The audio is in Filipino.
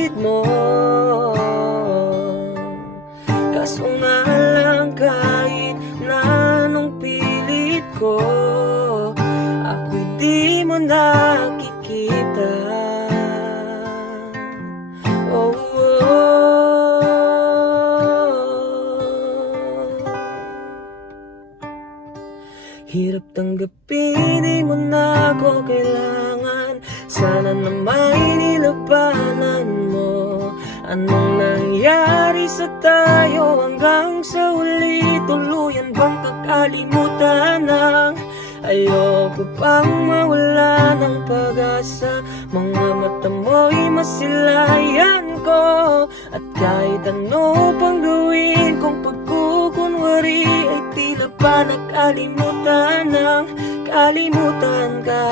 paligid mo. Kaso nga lang kahit na anong pilit ko, ako'y di mo nakikita. Oh, hirap tanggapin, di mo na ako kailangan. Sana na may nilabanan mo. Anong nangyari sa tayo hanggang sa huli? Tuluyan bang kakalimutan ng ayoko pang mawala ng pag-asa? Mga mata mo'y masilayan ko, at kahit ano pang gawin kong pagkukunwari, ay tila ba nakalimutan ng kalimutan ka.